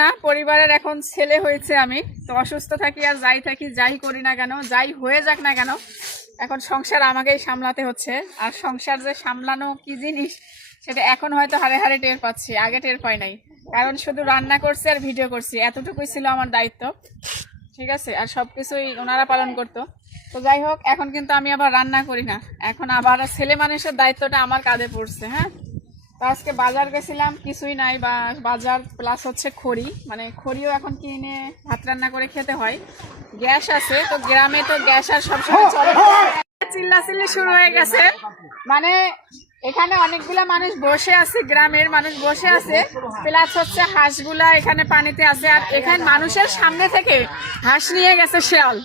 না, পরিবারের এখন ছেলে হয়েছে আমি। তো অসুস্থ থাকি আর যাই থাকি, যাই করি না কেন, যাই হয়ে যাক না কেন, এখন সংসার আমাকেই সামলাতে হচ্ছে। আর সংসার যে সামলানো কি জিনিস, সেটা এখন হয়তো হারে হারে টের পাচ্ছি, আগে টের পাই নাই। কারণ শুধু রান্না করছি আর ভিডিও করছি, এতটুকুই ছিল আমার দায়িত্ব। ঠিক আছে? আর সব কিছুই ওনারা পালন করতো। তো যাই হোক, এখন কিন্তু আমি আবার রান্না করি না। এখন আবার ছেলে মানুষের দায়িত্বটা আমার কাঁধে পড়ছে হ্যাঁ? আজকে বাজার গেছিলাম, কিছুই নাই, বা বাজার প্লাস হচ্ছে খড়ি। মানে খড়িও এখন কিনে ভাত রান্না করে খেতে হয়। গ্যাস আছে, তো গ্রামে তো গ্যাস আর সবসময় চলে না। চিল্লাচিল্লি শুরু হয়ে গেছে। মানে এখানে অনেকগুলা মানুষ বসে আছে, গ্রামের মানুষ বসে আছে। প্লাস হচ্ছে হাঁসগুলা এখানে পানিতে আছে, আর এখানে মানুষের সামনে থেকে হাঁস নিয়ে গেছে শেয়াল।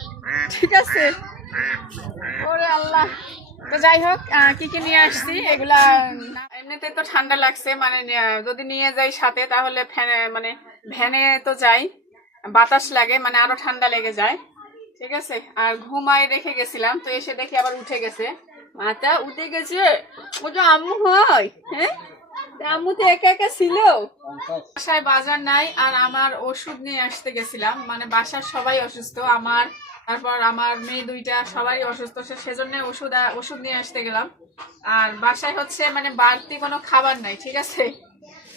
ঠিক আছে? ওরে আল্লাহ। তো যাই হোক কি কি নিয়ে আসছি? এগুলা এমনিতে তো ঠান্ডা লাগছে মানে যদি নিয়ে যাই সাথে, তাহলে মানে ভ্যানে তো যাই, বাতাস লাগে মানে আরও ঠান্ডা লেগে যায়, ঠিক আছে? আর ঘুমায় রেখে গেছিলাম, তো এসে দেখি আবার উঠে গেছে। মাথা উঠে গেছে? ও তো আম্মু হয় হ্যাঁ? আম্মু তো একা একা ছিল। বাসায় বাজার নাই, আর আমার ওষুধ নিয়ে আসতে গেছিলাম মানে বাসার সবাই অসুস্থ, আমার তারপর আমার মেয়ে দুইটা, সবাই অসুস্থ সেজন্য ওষুধ ওষুধ নিয়ে আসতে গেলাম। আর বাসায় হচ্ছে মানে বাড়তি কোনো খাবার নাই, ঠিক আছে?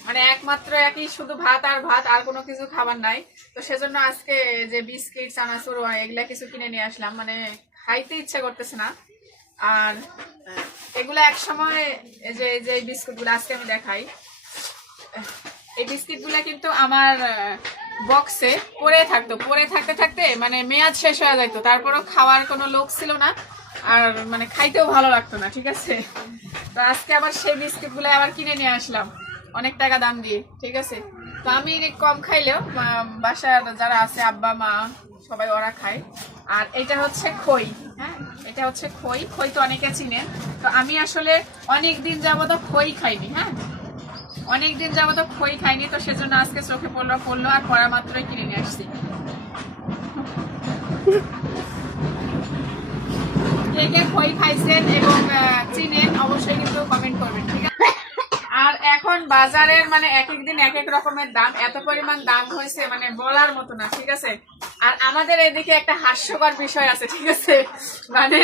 মানে একমাত্র একই শুধু ভাত আর ভাত, আর কোনো কিছু খাবার নাই। তো সেজন্য আজকে যে বিস্কিট চানাচুর এগুলা কিছু কিনে নিয়ে আসলাম। মানে খাইতে ইচ্ছা করতেছে না। আর এগুলো এক সময় যে যে বিস্কুটগুলো আজকে আমি দেখাই। এই বিস্কিটগুলো কিন্তু আমার বক্সে পড়ে থাকতো। পরে থাকতে থাকতে মানে মেয়াদ শেষ হয়ে যাইতো। তারপরও খাওয়ার কোনো লোক ছিল না। আর মানে খাইতেও ভালো লাগতো না, ঠিক আছে? তো আজকে আবার সেই বিস্কিটগুলো আবার কিনে নিয়ে আসলাম। অনেক টাকা দাম দিয়ে, ঠিক আছে? তো আমি কম খাইলেও বাসার যারা আছে, আব্বা, মা, সবাই ওরা খায়। আর এটা হচ্ছে খই হ্যাঁ? এটা হচ্ছে খই। খই তো অনেকে চিনে। তো আমি আসলে অনেক দিন যাবত খই খাইনি হ্যাঁ? অনেক দিন যাবত খই খাইনি, তো সেজন্য আজকে চোখে পড়ল পড়ল আর পড়া মাত্রই কিনে নিয়ে আসছি। কে কে খই খাইছেন এবং চিনেন অবশ্যই কিন্তু কমেন্ট করবেন, ঠিক আছে? এখন বাজারের মানে এক এক দিন এক এক রকমের দাম, এত পরিমাণ দাম হয়েছে মানে বলার মতো না, ঠিক আছে? আর আমাদের এদিকে একটা হাস্যকর বিষয় আছে, ঠিক আছে? মানে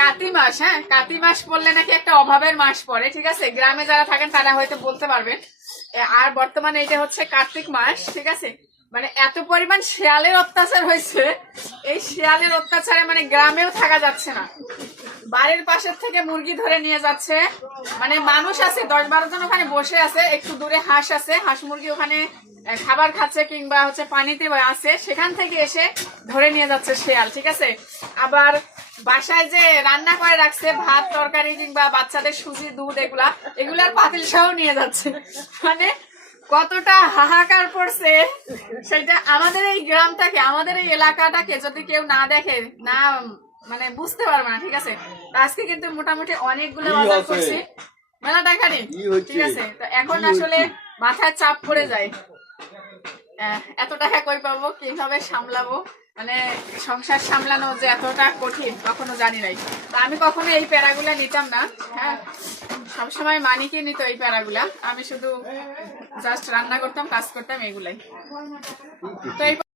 কাতি মাস হ্যাঁ? কাতি মাস পড়লে নাকি একটা অভাবের মাস পড়ে, ঠিক আছে? গ্রামে যারা থাকেন, তারা হয়তো বলতে পারবেন। আর বর্তমানে এটা হচ্ছে কার্তিক মাস, ঠিক আছে? মানে এত পরিমাণ শেয়ালের অত্যাচার হয়েছে, এই শেয়ালের অত্যাচারে মানে গ্রামেও থাকা যাচ্ছে না। বাড়ির পাশের থেকে মুরগি ধরে নিয়ে যাচ্ছে। মানে মানুষ আছে, দশ বারো জন ওখানে বসে আছে, একটু দূরে হাঁস আছে, হাঁস মুরগি ওখানে খাবার খাচ্ছে কিংবা হচ্ছে পানিতে আছে, সেখান থেকে এসে ধরে নিয়ে যাচ্ছে শেয়াল, ঠিক আছে? আবার বাসায় যে রান্না করে রাখছে, ভাত, তরকারি কিংবা বাচ্চাদের সুজি, দুধ, এগুলা, এগুলার পাতিল সহ নিয়ে যাচ্ছে। মানে কতটা হাহাকার পড়ছে, সেটা আমাদের এই গ্রামটাকে, আমাদের এই এলাকাটাকে যদি কেউ না দেখে, না মানে বুঝতে পারবে না ঠিক আছে? আজকে কিন্তু মোটামুটি অনেকগুলো বাজার? করছি। মেলা টাকা নেই ঠিক আছে? তো এখন আসলে মাথায় চাপ পড়ে যায়। এত টাকা কই পাবো? কীভাবে সামলাবো? মানে সংসার সামলানো যে এতটা কঠিন কখনো জানি নাই। তো আমি কখনো এই প্যারাগুলা নিতাম না হ্যাঁ? সবসময় মানিকে নিত এই প্যারাগুলা। আমি শুধু জাস্ট রান্না করতাম কাজ করতাম এগুলাই। তো এই